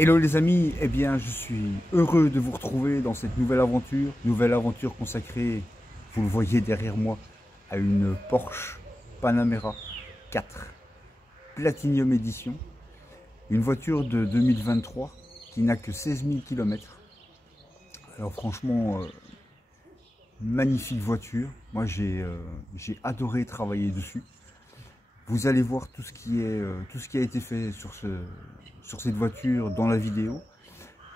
Hello les amis, eh bien je suis heureux de vous retrouver dans cette nouvelle aventure consacrée, vous le voyez derrière moi, à une Porsche Panamera 4 Platinum Edition, une voiture de 2023 qui n'a que 16 000 km. Alors franchement, magnifique voiture, moi j'ai adoré travailler dessus. Vous allez voir tout ce qui a été fait sur cette voiture dans la vidéo.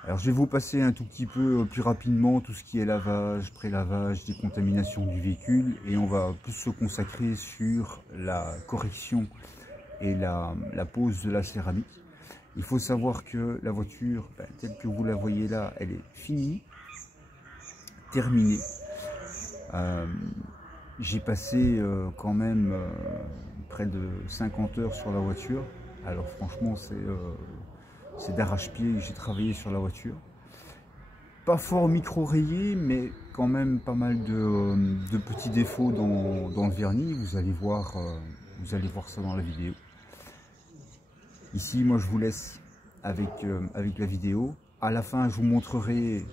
Alors je vais vous passer un tout petit peu plus rapidement tout ce qui est lavage, pré-lavage, décontamination du véhicule, et on va plus se consacrer sur la correction et la pose de la céramique. Il faut savoir que la voiture, telle que vous la voyez là, elle est finie, terminée. J'ai passé quand même près de 50 heures sur la voiture. Alors franchement c'est d'arrache-pied que j'ai travaillé sur la voiture. Pas fort micro rayé, mais quand même pas mal de petits défauts dans le vernis. Vous allez voir ça dans la vidéo. Ici moi je vous laisse avec la vidéo. À la fin je vous montrerai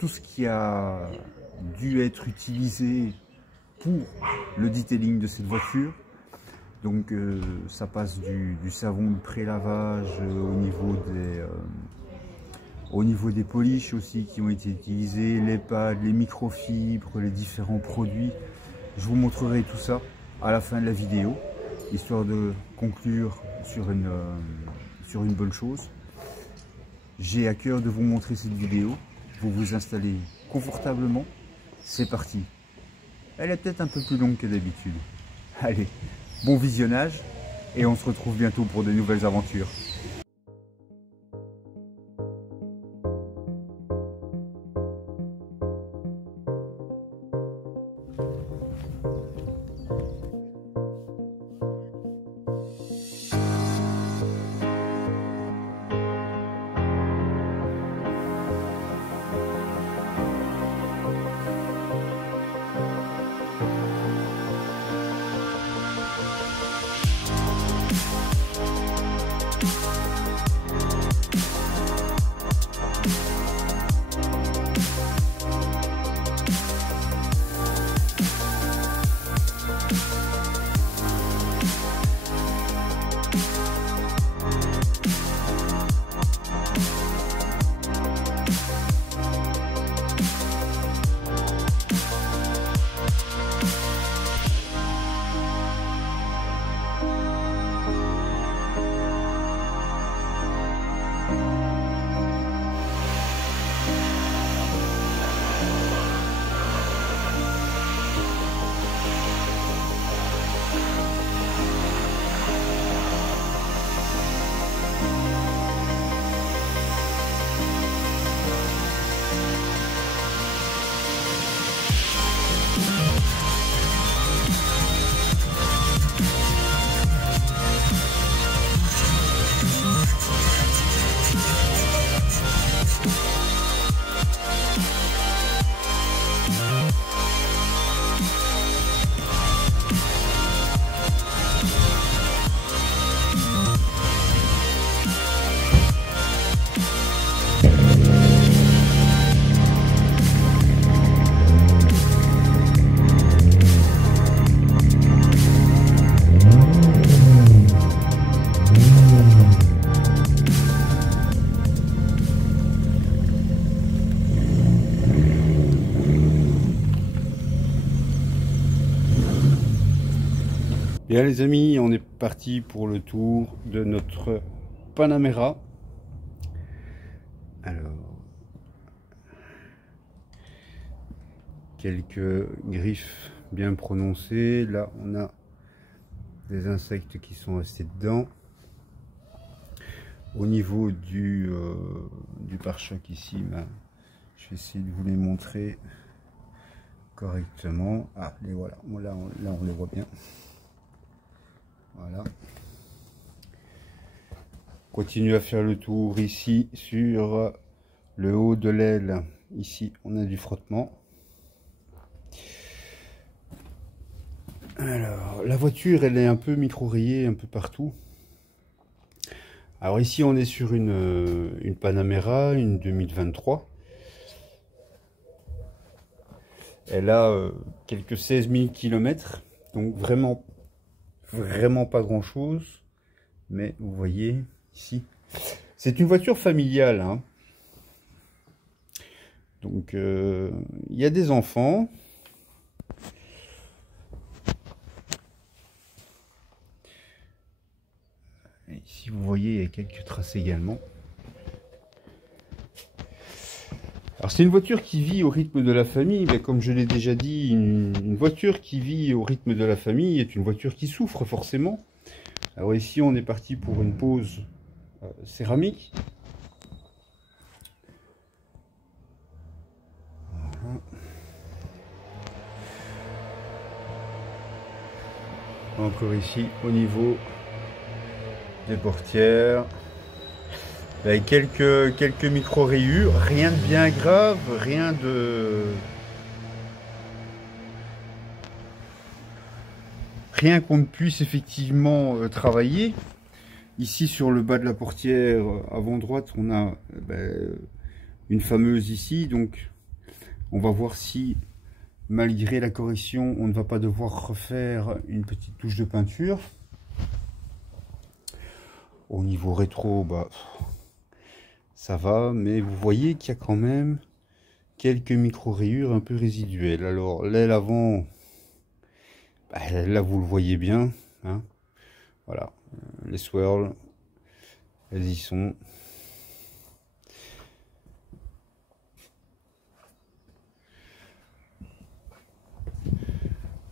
tout ce qui a dû être utilisé pour le detailing de cette voiture. Donc ça passe du savon de pré-lavage au niveau des polish aussi qui ont été utilisés, les pads, les microfibres, les différents produits. Je vous montrerai tout ça à la fin de la vidéo, histoire de conclure sur une bonne chose. J'ai à cœur de vous montrer cette vidéo. Vous vous installez confortablement. C'est parti. Elle est peut-être un peu plus longue que d'habitude. Allez, bon visionnage et on se retrouve bientôt pour de nouvelles aventures. Bien les amis, on est parti pour le tour de notre Panamera. Alors, quelques griffes bien prononcées. Là, on a des insectes qui sont restés dedans. Au niveau du pare-choc ici, je vais essayer de vous les montrer correctement. Ah, les voilà. Là, on les voit bien. Voilà. Continue à faire le tour ici sur le haut de l'aile. Ici, on a du frottement. Alors, la voiture, elle est un peu micro-rayée un peu partout. Alors ici, on est sur une Panamera, une 2023. Elle a quelques 16 000 km, donc vraiment pas grand chose. Mais vous voyez ici, c'est une voiture familiale, hein. Donc il y a des enfants. Et ici vous voyez, il y a quelques traces également. Alors c'est une voiture qui vit au rythme de la famille, mais comme je l'ai déjà dit, une voiture qui vit au rythme de la famille est une voiture qui souffre forcément. Alors ici on est parti pour une pose céramique. Voilà. Encore ici au niveau des portières. Avec quelques micro-rayures, rien de bien grave, rien qu'on ne puisse effectivement travailler. Ici sur le bas de la portière avant droite, on a une fameuse ici, donc on va voir si malgré la correction, on ne va pas devoir refaire une petite touche de peinture. Au niveau rétro, ça va, mais vous voyez qu'il y a quand même quelques micro-rayures un peu résiduelles. Alors, l'aile avant, là vous le voyez bien, hein. Voilà, les swirls, elles y sont.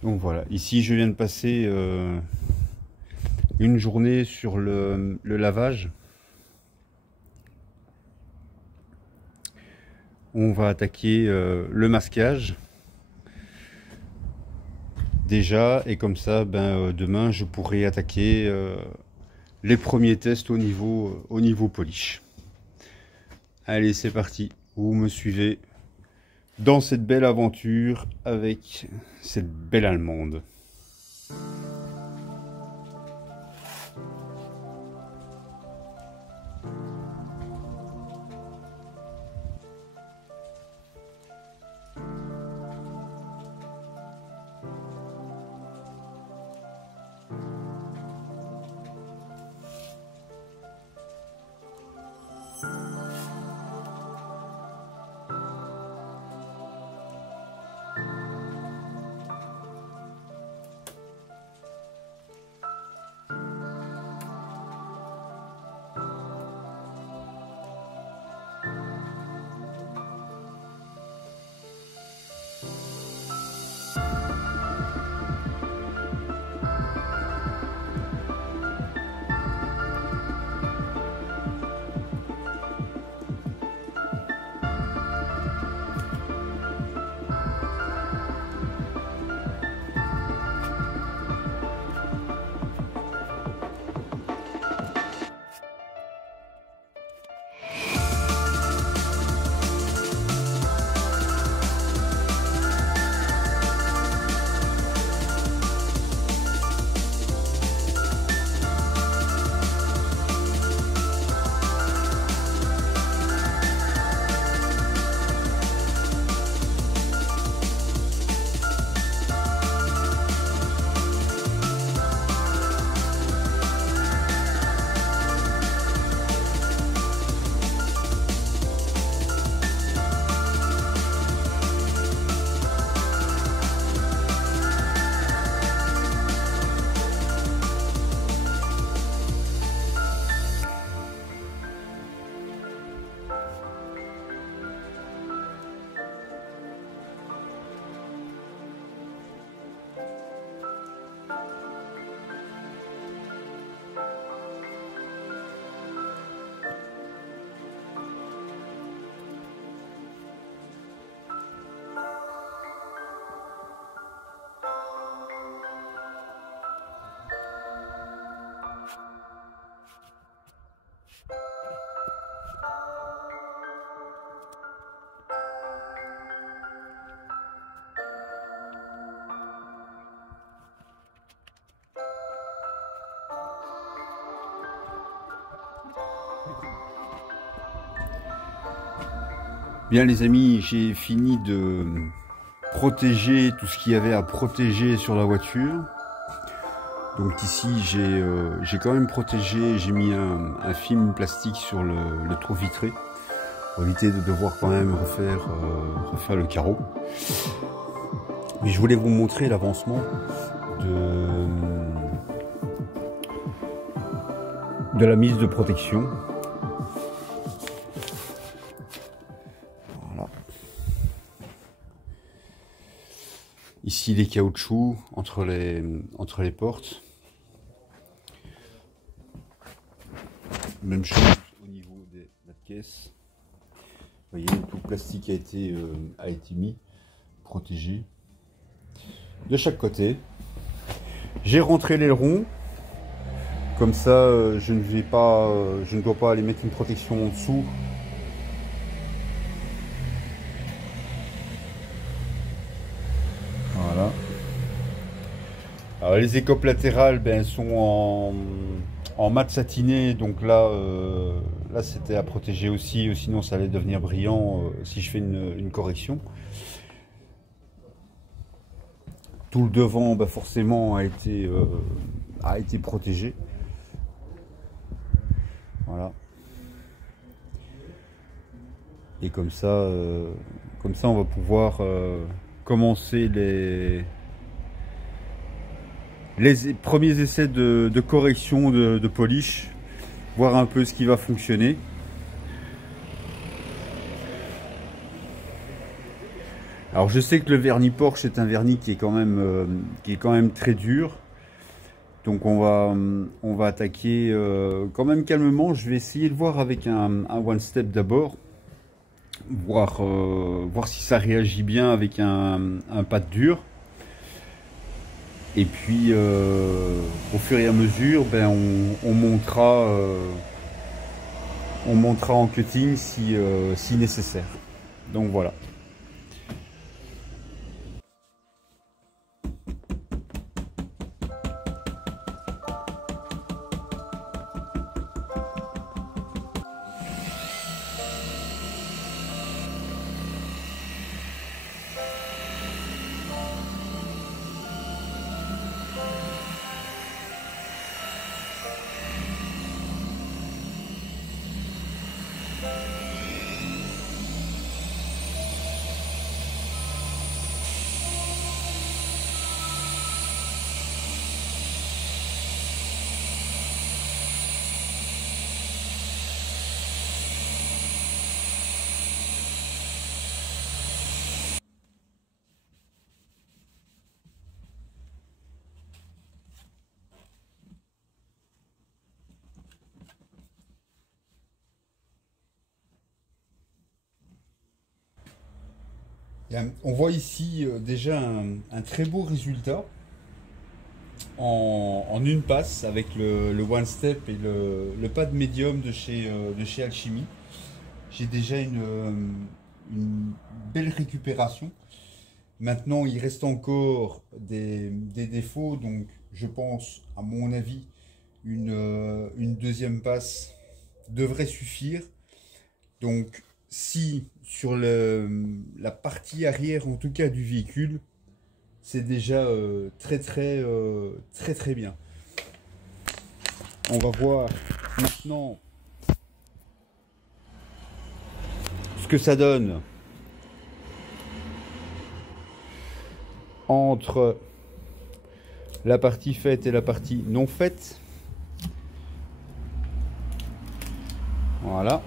Donc voilà, ici je viens de passer une journée sur le lavage. On va attaquer le masquage déjà, et comme ça demain je pourrai attaquer les premiers tests au niveau polish. Allez, c'est parti, vous me suivez dans cette belle aventure avec cette belle allemande. Bien les amis, j'ai fini de protéger tout ce qu'il y avait à protéger sur la voiture. Donc ici j'ai quand même protégé, j'ai mis un film plastique sur le trou vitré pour éviter de devoir quand même refaire le carreau. Mais je voulais vous montrer l'avancement de la mise de protection. Voilà. Ici les caoutchoucs entre les portes. Même chose au niveau de la caisse. Vous voyez, tout le plastique a été mis, protégé. De chaque côté. J'ai rentré l'aileron. Comme ça, je ne dois pas aller mettre une protection en dessous. Voilà. Alors les écopes latérales, ben, elles sont en mat satiné, donc là, là c'était à protéger aussi, sinon ça allait devenir brillant si je fais une correction. Tout le devant, ben, forcément, a été protégé. Voilà. Et comme ça, on va pouvoir commencer les premiers essais de correction de polish, voir un peu ce qui va fonctionner. Alors je sais que le vernis Porsche est un vernis qui est quand même très dur. Donc on va attaquer quand même calmement. Je vais essayer de voir avec un one step d'abord, voir si ça réagit bien avec un pad dur. Et puis au fur et à mesure, ben, on montera en cutting si nécessaire. Donc voilà. On voit ici déjà un très beau résultat en une passe avec le one step et le pad médium de chez Alchemy. J'ai déjà une belle récupération. Maintenant, il reste encore des défauts, donc je pense, à mon avis, une deuxième passe devrait suffire. Donc, si sur la partie arrière, en tout cas du véhicule, c'est déjà très bien. On va voir maintenant ce que ça donne entre la partie faite et la partie non faite. Voilà.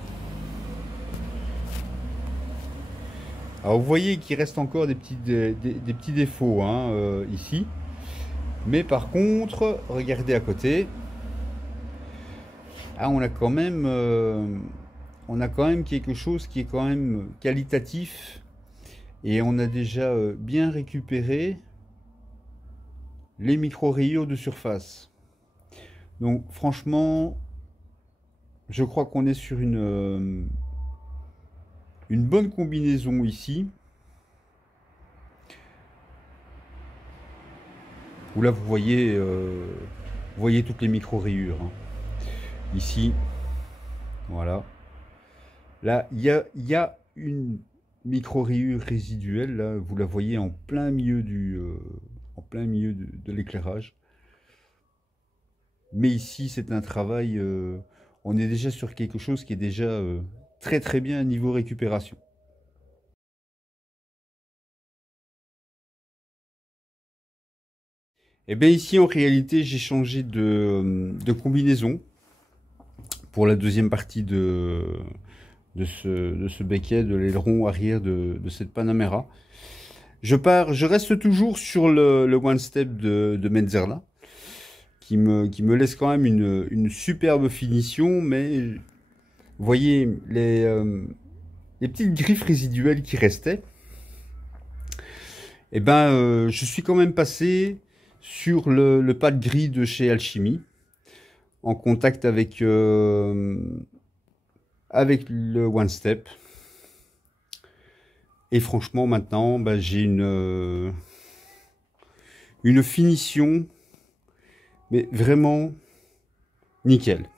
Alors vous voyez qu'il reste encore des petits défauts hein, ici. Mais par contre, regardez à côté. Ah, on a quand même quelque chose qui est quand même qualitatif. Et on a déjà bien récupéré les micro-rayures de surface. Donc franchement, je crois qu'on est sur une bonne combinaison ici. Où là vous voyez toutes les micro-rayures. Hein. Ici, voilà. Là, il y a une micro-rayure résiduelle, là, vous la voyez en plein milieu en plein milieu de l'éclairage. Mais ici, c'est un travail, on est déjà sur quelque chose qui est déjà très très bien niveau récupération. Et bien ici, en réalité, j'ai changé de combinaison pour la deuxième partie de ce becquet, de l'aileron arrière de cette Panamera. Je reste toujours sur le One Step de Menzerla, qui me laisse quand même une superbe finition, mais vous voyez les petites griffes résiduelles qui restaient. Et ben, je suis quand même passé sur le pad gris de chez Alchemy, en contact avec le One Step. Et franchement, maintenant, bah, j'ai une finition, mais vraiment nickel.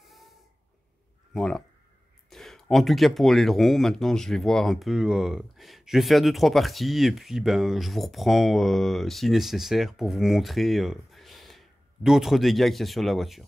Voilà. En tout cas pour l'aileron, maintenant je vais voir un peu, je vais faire 2-3 parties et puis ben je vous reprends si nécessaire pour vous montrer d'autres dégâts qu'il y a sur la voiture.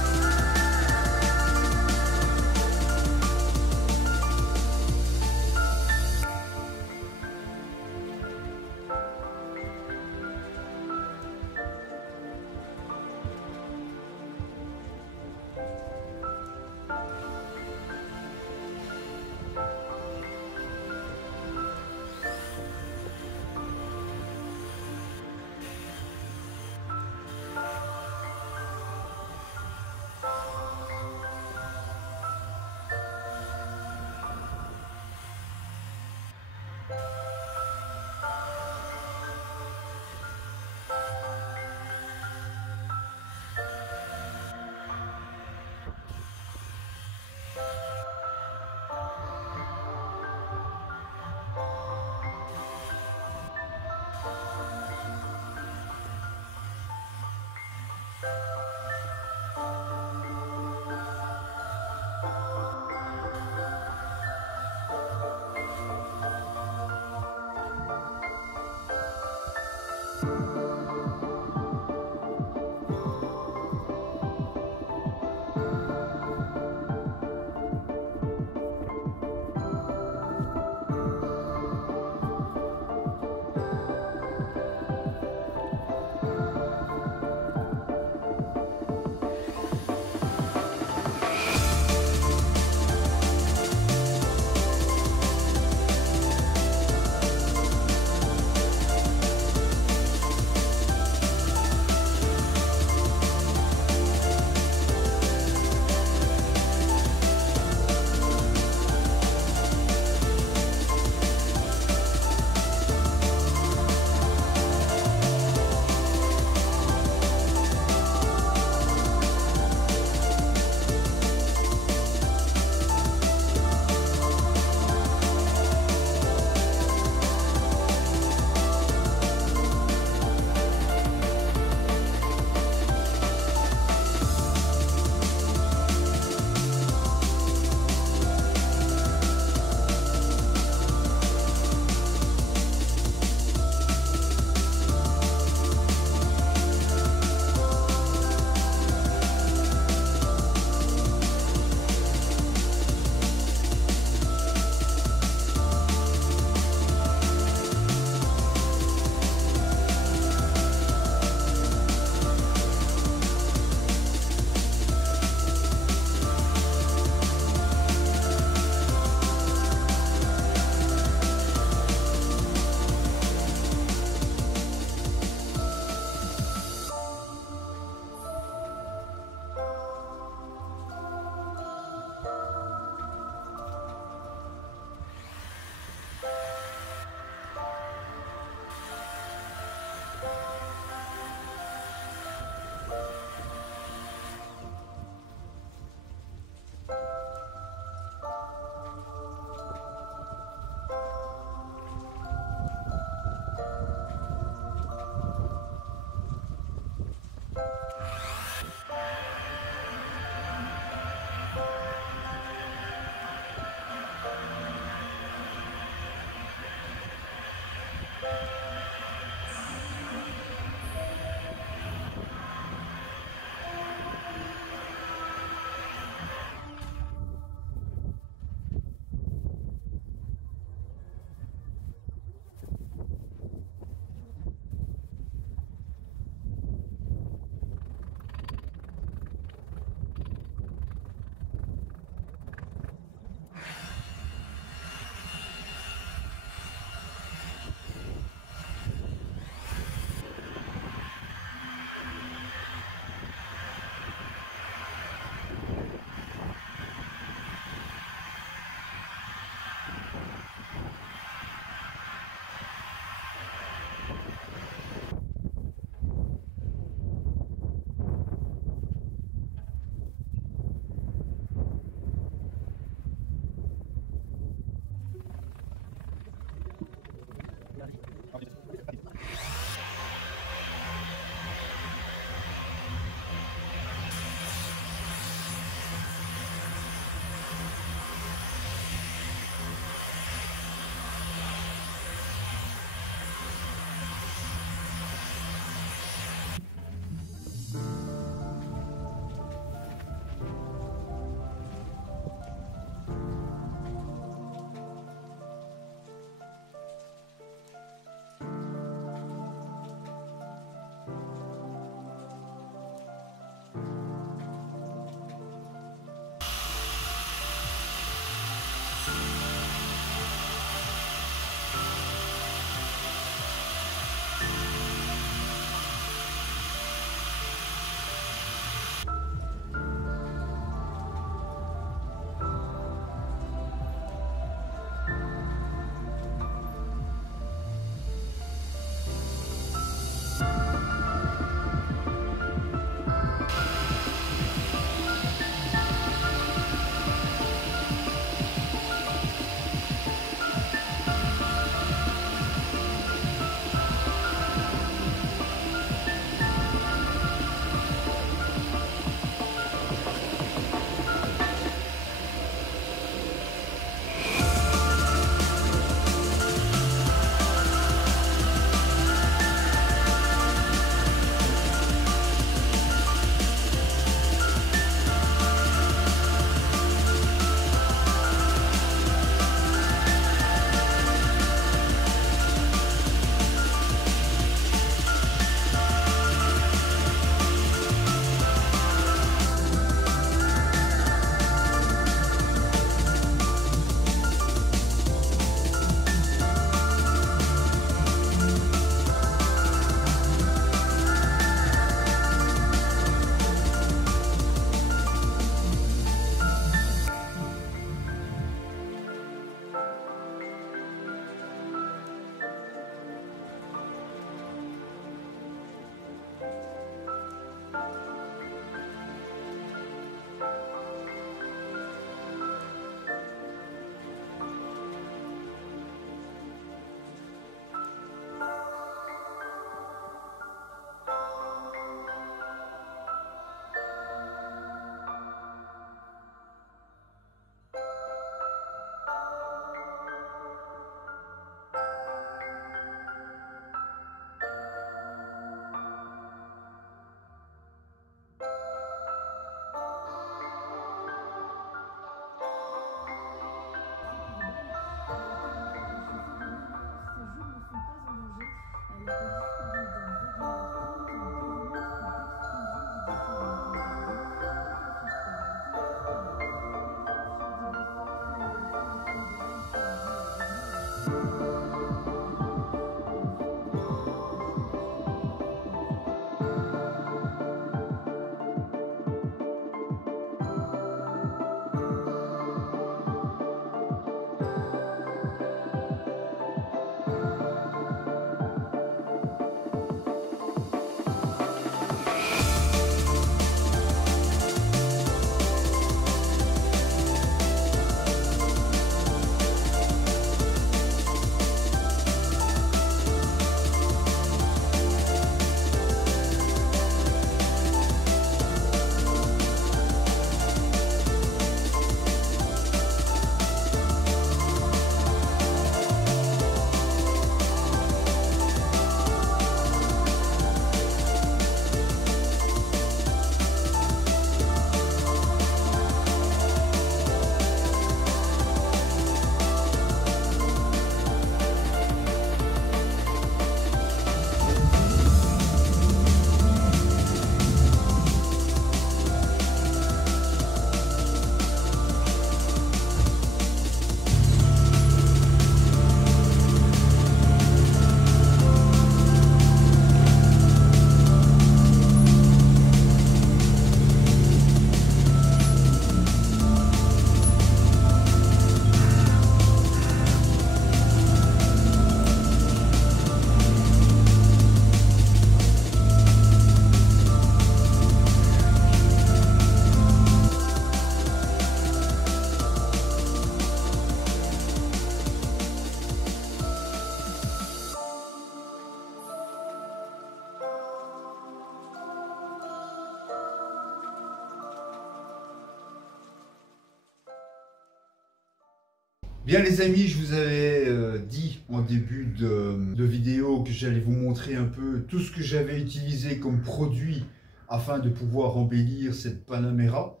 Bien les amis, je vous avais dit en début de vidéo que j'allais vous montrer un peu tout ce que j'avais utilisé comme produit afin de pouvoir embellir cette Panamera.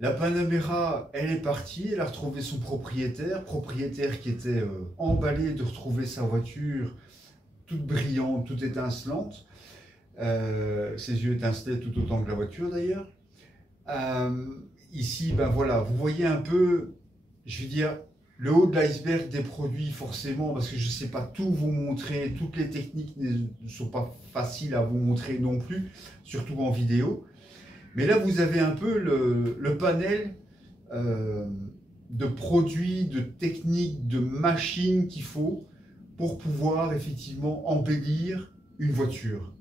La Panamera, elle est partie, elle a retrouvé son propriétaire qui était emballé de retrouver sa voiture toute brillante, toute étincelante. Ses yeux étincelaient tout autant que la voiture d'ailleurs. Ici, ben voilà, vous voyez un peu, je veux dire, le haut de l'iceberg des produits forcément, parce que je ne sais pas tout vous montrer, toutes les techniques ne sont pas faciles à vous montrer non plus, surtout en vidéo. Mais là, vous avez un peu le panel de produits, de techniques, de machines qu'il faut pour pouvoir effectivement embellir une voiture.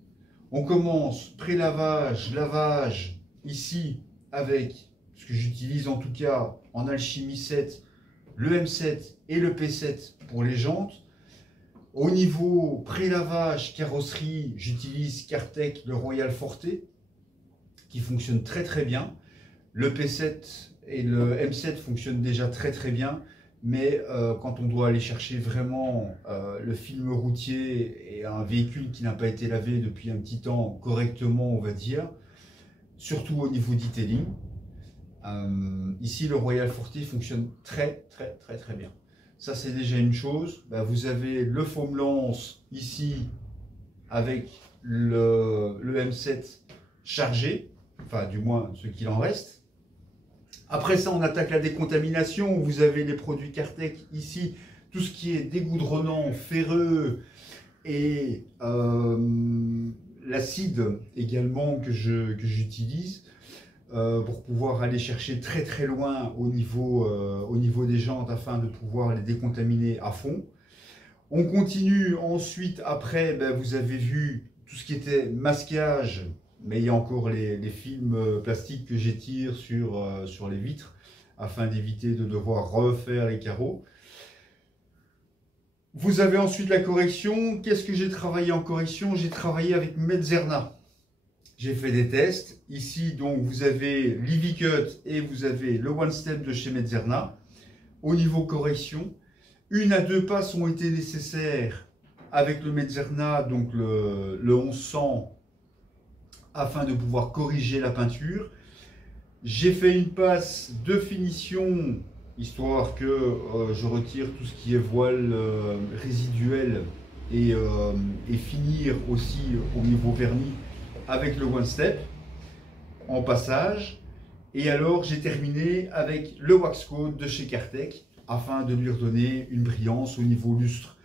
On commence pré-lavage, lavage, ici avec ce que j'utilise en tout cas en Alchimie 7, le M7 et le P7 pour les jantes. Au niveau pré-lavage, carrosserie, j'utilise Cartec, le Royal Forte, qui fonctionne très très bien. Le P7 et le M7 fonctionnent déjà très très bien, mais quand on doit aller chercher vraiment le film routier et un véhicule qui n'a pas été lavé depuis un petit temps correctement, on va dire, surtout au niveau detailing, ici le Royal Forte fonctionne très bien. Ça c'est déjà une chose. Vous avez le foam lance ici avec le M7 chargé, enfin du moins ce qu'il en reste. Après ça on attaque la décontamination. Vous avez les produits Cartec ici, tout ce qui est dégoudronnant, ferreux et l'acide également que j'utilise. Pour pouvoir aller chercher très loin au niveau des jantes afin de pouvoir les décontaminer à fond. On continue ensuite, après, vous avez vu tout ce qui était masquage, mais il y a encore les films plastiques que j'étire sur les vitres afin d'éviter de devoir refaire les carreaux. Vous avez ensuite la correction. Qu'est-ce que j'ai travaillé en correction? J'ai travaillé avec Metzerna. J'ai fait des tests. Ici, donc, vous avez l'Evicut et vous avez le One Step de chez Metzerna. Au niveau correction, 1 à 2 passes ont été nécessaires avec le Metzerna, donc le 1100, afin de pouvoir corriger la peinture. J'ai fait une passe de finition, histoire que je retire tout ce qui est voile résiduel et finir aussi au niveau vernis avec le One Step en passage. Et alors j'ai terminé avec le Wax Coat de chez Cartec afin de lui redonner une brillance au niveau lustre.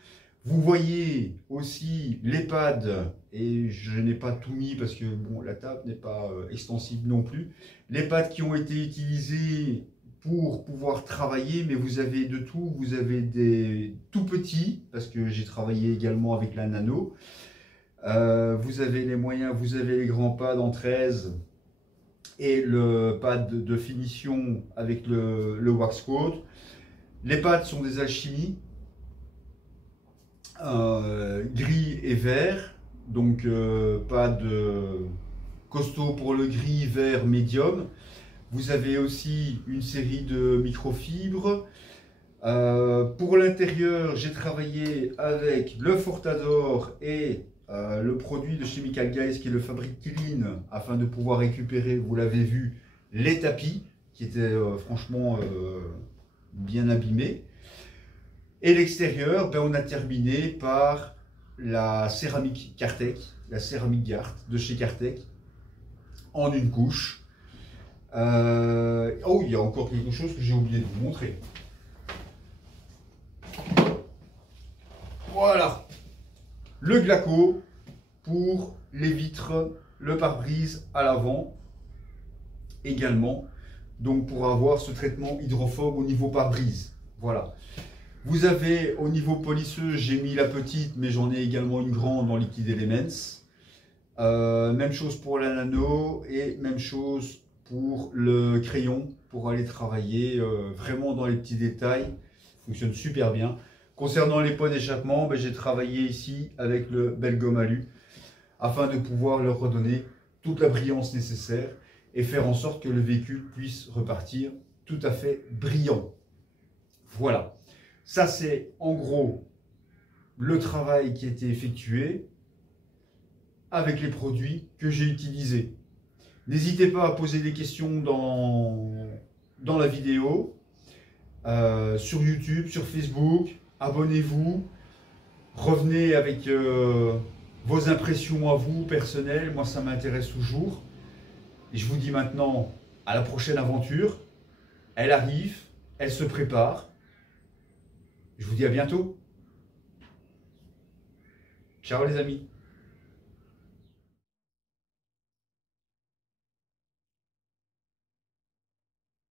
Vous voyez aussi les pads, et je n'ai pas tout mis parce que bon, la table n'est pas extensible non plus. Les pads qui ont été utilisés pour pouvoir travailler, mais vous avez de tout. Vous avez des tout petits, parce que j'ai travaillé également avec la Nano. Vous avez les moyens, vous avez les grands pads en 13 et le pad de finition avec le Wax Coat. Les pads sont des alchimies, gris et vert, donc pad costaud pour le gris, vert, médium. Vous avez aussi une série de microfibres. Pour l'intérieur, j'ai travaillé avec le Fortador et le produit de Chemical Guys qui est le Fabric Clean afin de pouvoir récupérer, vous l'avez vu, les tapis qui étaient franchement bien abîmés. Et l'extérieur, on a terminé par la céramique Cartec, la céramique Gart de chez Cartec en une couche. Oh, il y a encore quelque chose que j'ai oublié de vous montrer. Voilà, le Glaco pour les vitres, le pare-brise à l'avant également, donc pour avoir ce traitement hydrophobe au niveau pare-brise. Voilà. Vous avez au niveau polisseuse, j'ai mis la petite, mais j'en ai également une grande en Liquid Elements. Même chose pour la Nano et même chose pour le crayon pour aller travailler vraiment dans les petits détails. Fonctionne super bien. Concernant les pots d'échappement, j'ai travaillé ici avec le Belgom Alu afin de pouvoir leur redonner toute la brillance nécessaire et faire en sorte que le véhicule puisse repartir tout à fait brillant. Voilà. Ça, c'est en gros le travail qui a été effectué avec les produits que j'ai utilisés. N'hésitez pas à poser des questions dans la vidéo, sur YouTube, sur Facebook. Abonnez-vous, revenez avec vos impressions à vous, personnelles. Moi, ça m'intéresse toujours. Et je vous dis maintenant à la prochaine aventure. Elle arrive, elle se prépare. Je vous dis à bientôt. Ciao les amis.